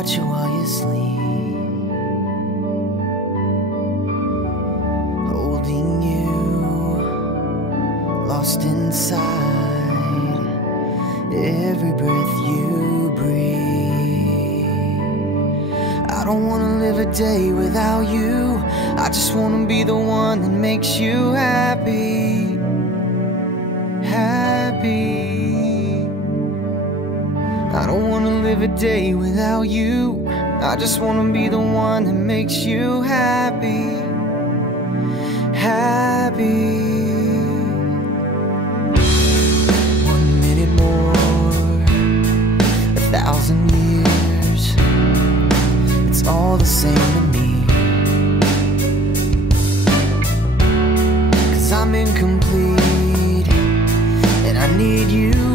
watch you while you sleep, holding you, lost inside every breath you breathe. I don't wanna live a day without you. I just wanna be the one that makes you happy, happy. I don't wanna live a day without you. I just wanna be the one that makes you happy, happy. 1 minute more, 1,000 years, it's all the same to me. 'Cause I'm incomplete and I need you.